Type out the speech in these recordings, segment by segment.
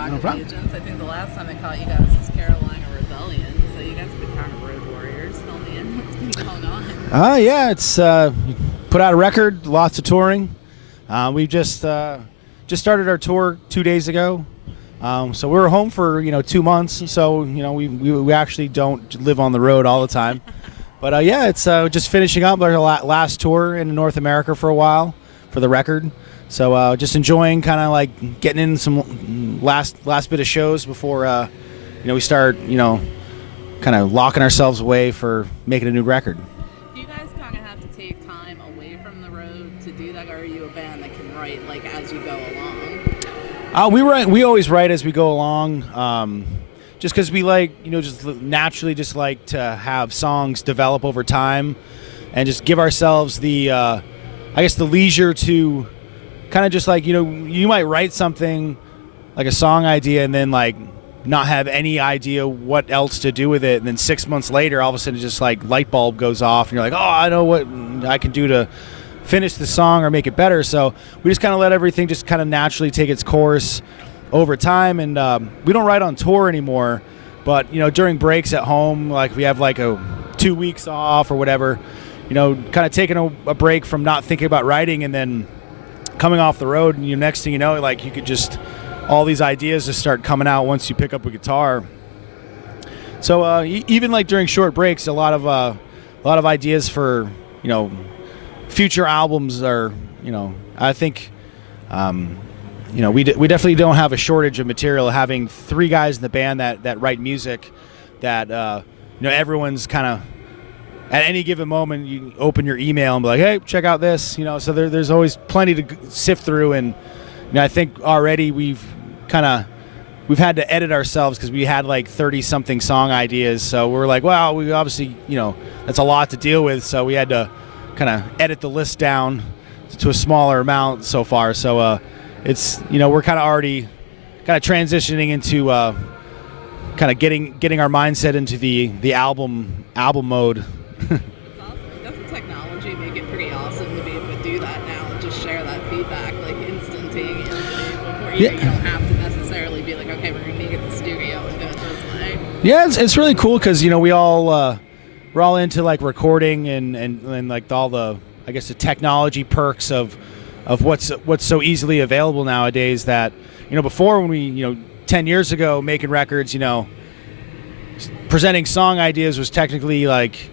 Rock No problem. Allegiance. I think the last time I caught you guys was Carolina Rebellion, so you guys have been kind of road warriors. Fill me in. What's been going on? Yeah, it's put out a record, lots of touring. We just started our tour 2 days ago. So we were home for 2 months. So we actually don't live on the road all the time. But yeah, it's just finishing up our last tour in North America for a while for the record. So just enjoying kind of like getting in some last bit of shows before we start kind of locking ourselves away for making a new record. Do you guys kind of have to take time away from the road to do that, or are you a band that can write like as you go along? We always write as we go along. Just because we like, just naturally just like to have songs develop over time and just give ourselves the, I guess, the leisure to kind of just like, you might write something like a song idea and then like not have any idea what else to do with it. And then 6 months later, all of a sudden just like light bulb goes off and you're like, oh, I know what I can do to finish the song or make it better. So we just kind of let everything just kind of naturally take its course over time. And we don't write on tour anymore, but during breaks at home, like we have like 2 weeks off or whatever, kind of taking a break from not thinking about writing and then coming off the road, and next thing you know, like you could just all these ideas just start coming out once you pick up a guitar. So even like during short breaks, a lot of ideas for future albums are I think we definitely don't have a shortage of material. Having 3 guys in the band that write music, that everyone's kind of at any given moment you open your email and be like, hey, check out this. So there's always plenty to sift through, and I think already we've had to edit ourselves because we had like 30 something song ideas. So we're like, well, we obviously that's a lot to deal with. So we had to kind of edit the list down to a smaller amount so far. So it's we're kind of already kind of transitioning into kind of getting our mindset into the album mode. That's awesome. Doesn't technology make it pretty awesome to be able to do that now and just share that feedback like instantaneously before you don't have to necessarily be like, okay, we're gonna meet at the studio and do it this way? Yeah, it's really cool because we're all into like recording and like all the, I guess, the technology perks of what's so easily available nowadays. That before, when we 10 years ago making records, presenting song ideas was technically like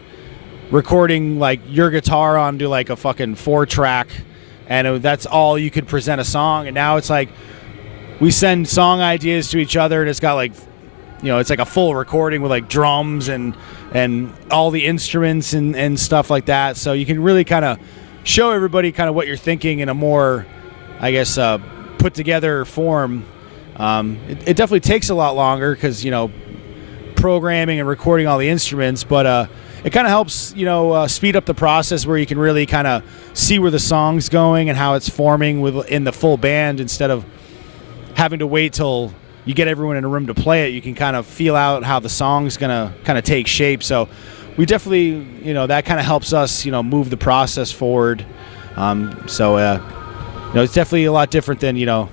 recording like your guitar onto like a fucking 4-track, and that's all you could present a song. And now it's like we send song ideas to each other, and it's got like it's like a full recording with like drums and all the instruments and stuff like that. So you can really kind of show everybody kind of what you're thinking in a more, I guess, put together form. It definitely takes a lot longer because programming and recording all the instruments, but it kind of helps speed up the process where you can really kind of see where the song's going and how it's forming within the full band, instead of having to wait till you get everyone in a room to play it. You can kind of feel out how the song's gonna kind of take shape. So we definitely that kind of helps us move the process forward. It's definitely a lot different than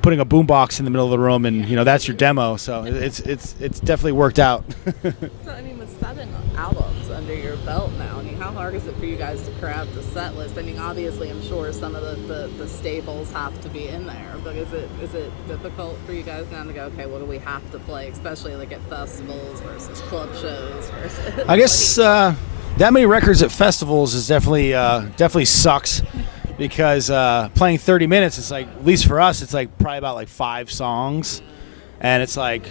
putting a boombox in the middle of the room and that's your demo. So it's definitely worked out. So I mean, with 7 albums under your belt now, I mean, how hard is it for you guys to craft the set list? I mean, obviously, I'm sure some of the staples have to be in there, but is it difficult for you guys now to go, okay, what do we have to play, especially like at festivals versus club shows versus? I guess that many records at festivals is definitely sucks. Because playing 30 minutes, it's like, at least for us, it's like probably about like 5 songs, and it's like,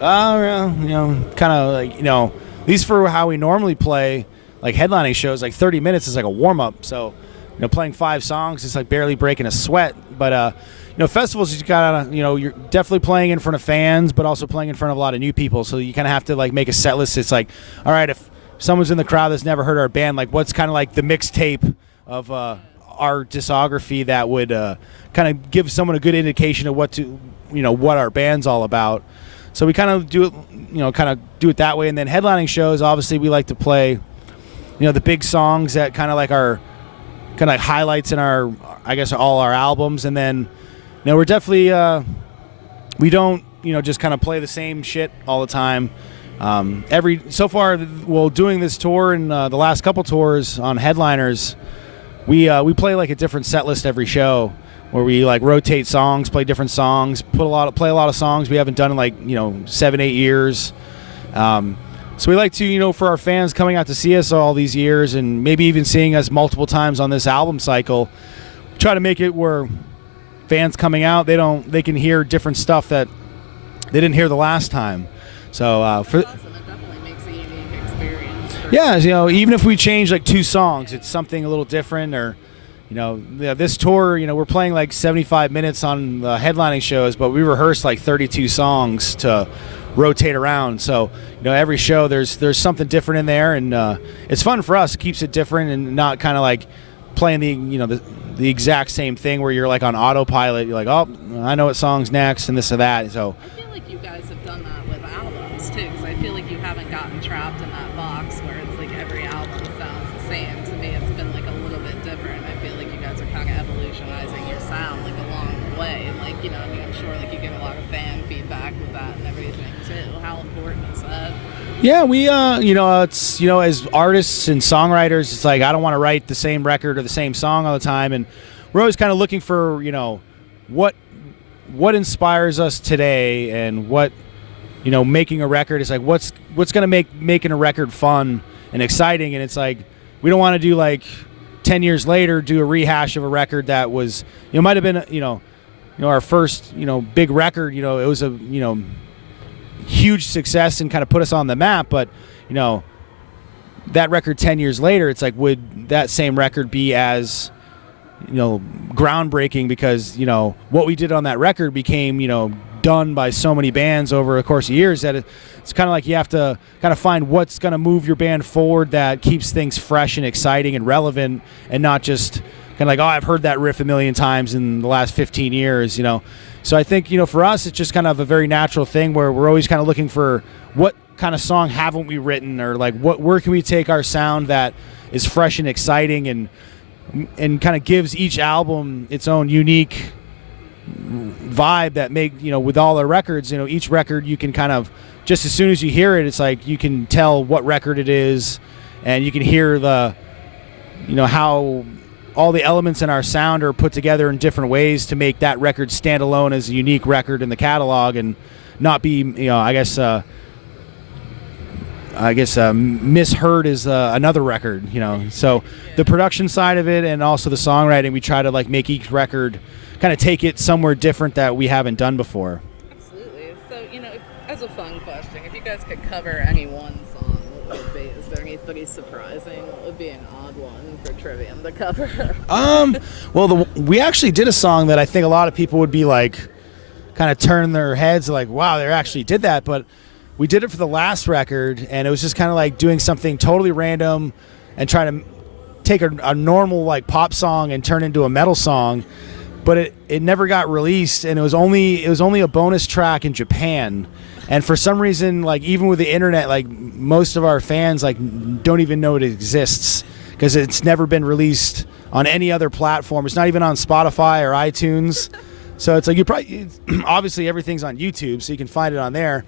kind of like at least for how we normally play, like headlining shows, like 30 minutes is like a warm up. So, playing 5 songs, it's like barely breaking a sweat. But festivals, you gotta, you're definitely playing in front of fans, but also playing in front of a lot of new people. So you kind of have to like make a set list. It's like, all right, if someone's in the crowd that's never heard our band, like what's kind of like the mixtape of our discography that would kind of give someone a good indication of what our band's all about. So we kind of do it that way. And then headlining shows, obviously we like to play the big songs that kind of like our kind of like highlights in our, I guess, all our albums. And then we're definitely we don't, just kind of play the same shit all the time. So far, doing this tour and the last couple tours on headliners, we play like a different set list every show, where we like rotate songs, play different songs, play a lot of songs we haven't done in like 7-8 years. So we like to, for our fans coming out to see us all these years and maybe even seeing us multiple times on this album cycle, try to make it where fans coming out, they can hear different stuff that they didn't hear the last time. So awesome. It definitely makes a unique experience. Yeah, even if we change like 2 songs, it's something a little different. Or this tour, we're playing like 75 minutes on the headlining shows, but we rehearse like 32 songs to rotate around. So every show there's something different in there, and it's fun for us. It keeps it different and not kind of like playing the exact same thing where you're like on autopilot. You're like, oh, I know what song's next and this or that. So I feel like you guys have done that with albums too, because I feel like you haven't gotten trapped in that box where it's like every album sounds the same. To me, it's been like a little bit different. I feel like you guys are kind of evolutionizing your sound like along the way, and like I'm sure like you get a lot of fan feedback with that and everything too. How important is that? Yeah, we it's as artists and songwriters, it's like I don't want to write the same record or the same song all the time, and we're always kind of looking for what inspires us today, and what making a record is like what's going to make making a record fun and exciting. And it's like we don't want to do like 10 years later do a rehash of a record that was might have been our first big record. It was a huge success and kind of put us on the map, but that record 10 years later, it's like, would that same record be as groundbreaking, because what we did on that record became done by so many bands over the course of years that it's kind of like you have to kind of find what's going to move your band forward that keeps things fresh and exciting and relevant, and not just kind of like, oh, I've heard that riff a million times in the last 15 years. So I think, for us, it's just kind of a very natural thing where we're always kind of looking for what kind of song haven't we written, or like where can we take our sound that is fresh and exciting, and kind of gives each album its own unique vibe that make, with all our records, each record you can kind of, just as soon as you hear it, it's like you can tell what record it is, and you can hear the, how all the elements in our sound are put together in different ways to make that record stand alone as a unique record in the catalog, and not be, misheard as another record. So the production side of it, and also the songwriting, we try to like make each record kind of take it somewhere different that we haven't done before. Absolutely. So as a fun question, if you guys could cover any one song, what would it be? Is there anything surprising? What would be an odd one for Trivium to cover? Well, we actually did a song that I think a lot of people would be like, kind of turn their heads like, wow, they actually did that. But we did it for the last record, and it was just kind of like doing something totally random and trying to take a normal like pop song and turn it into a metal song. But it never got released, and it was only a bonus track in Japan. And for some reason, like even with the internet, like most of our fans like don't even know it exists, because it's never been released on any other platform. It's not even on Spotify or iTunes. So it's like obviously everything's on YouTube, so you can find it on there.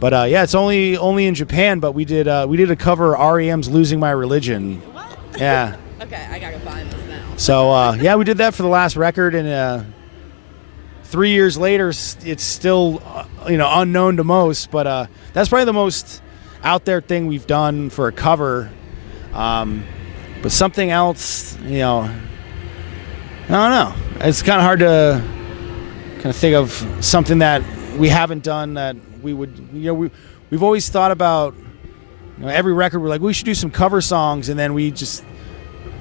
But yeah, it's only in Japan. But we did a cover of REM's "Losing My Religion." What? Yeah. Okay, I gotta find this now. So yeah, we did that for the last record, and 3 years later, it's still unknown to most. But that's probably the most out there thing we've done for a cover. But something else, I don't know. It's kind of hard to kind of think of something that we haven't done that we would. We've always thought about every record. We're like, we should do some cover songs, and then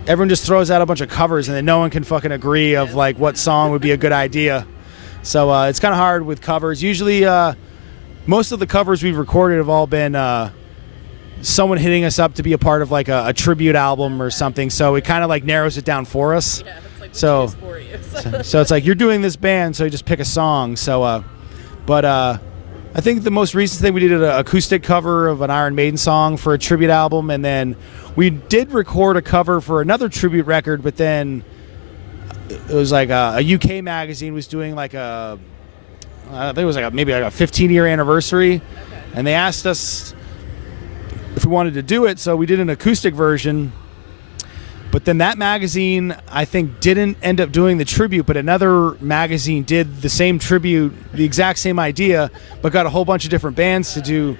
everyone just throws out a bunch of covers, and then no one can fucking agree of like what song would be a good idea. So it's kind of hard with covers. Usually, most of the covers we've recorded have all been someone hitting us up to be a part of like a tribute album or something. So it kind of like narrows it down for us. Yeah, it's like so it's like you're doing this band, so you just pick a song. So, but I think the most recent thing we did an acoustic cover of an Iron Maiden song for a tribute album, and then we did record a cover for another tribute record, but then it was like a UK magazine was doing like a I think it was like maybe like a 15-year anniversary, Okay. and they asked us if we wanted to do it, so we did an acoustic version. But then that magazine, I think, didn't end up doing the tribute, but another magazine did the same tribute, the exact same idea, but got a whole bunch of different bands to do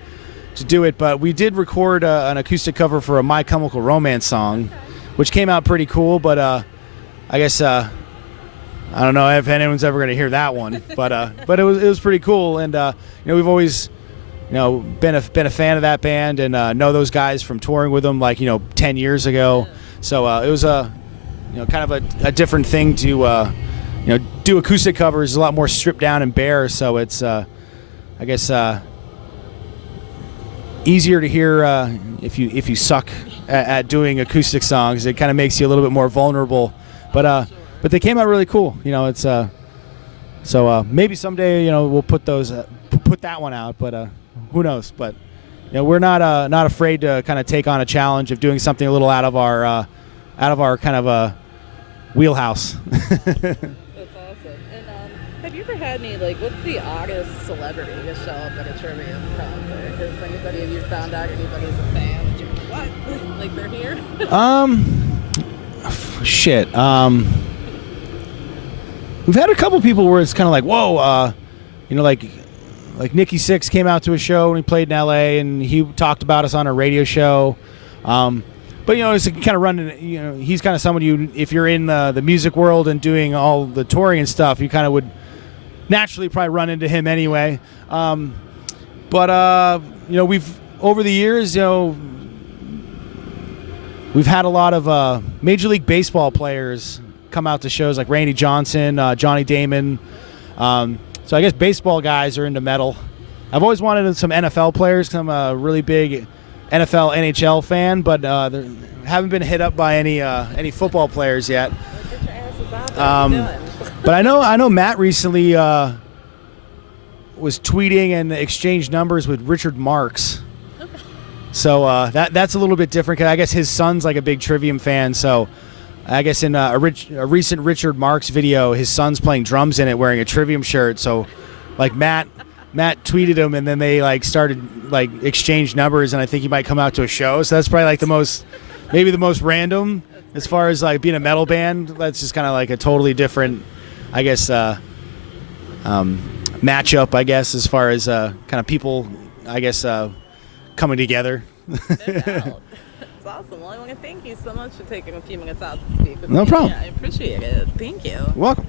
it. But we did record an acoustic cover for a My Chemical Romance song, which came out pretty cool. But I guess I don't know if anyone's ever going to hear that one. But it was pretty cool, and we've always been a fan of that band and know those guys from touring with them 10 years ago. So it was kind of a different thing to do acoustic covers, a lot more stripped down and bare. So it's I guess easier to hear if you suck at doing acoustic songs. It kind of makes you a little bit more vulnerable. But they came out really cool. It's so maybe someday we'll put that one out. But who knows? But we're not afraid to kind of take on a challenge of doing something a little out of our kind of wheelhouse. That's awesome. And have you ever had any, what's the oddest celebrity to show up at a Trivium concert? Has anybody, have you found out anybody's a fan? That you're like, what? Like they're here? Shit. We've had a couple people where it's kind of like, whoa, like Nikki Sixx came out to a show and he played in LA and he talked about us on a radio show. But it's kind of running. He's kind of someone if you're in the music world and doing all the touring and stuff, you kind of would naturally probably run into him anyway. But we've over the years, we've had a lot of Major League Baseball players come out to shows like Randy Johnson, Johnny Damon. So I guess baseball guys are into metal. I've always wanted some NFL players because I'm a really big NFL, NHL fan, but haven't been hit up by any football players yet. Get your asses out there. What are you doing? But I know Matt recently was tweeting and exchanged numbers with Richard Marx. Okay. So that's a little bit different because I guess his son's like a big Trivium fan. So I guess in a recent Richard Marx video, his son's playing drums in it wearing a Trivium shirt. So like Matt tweeted him, and then they started exchange numbers, and I think he might come out to a show. So that's probably maybe the most random as far as being a metal band. That's just kind of a totally different, I guess, matchup. I guess as far as kind of people, I guess, coming together. No doubt. It's awesome. Well, I want to thank you so much for taking a few minutes out to speak with me. No problem. Yeah, I appreciate it. Thank you. You're welcome.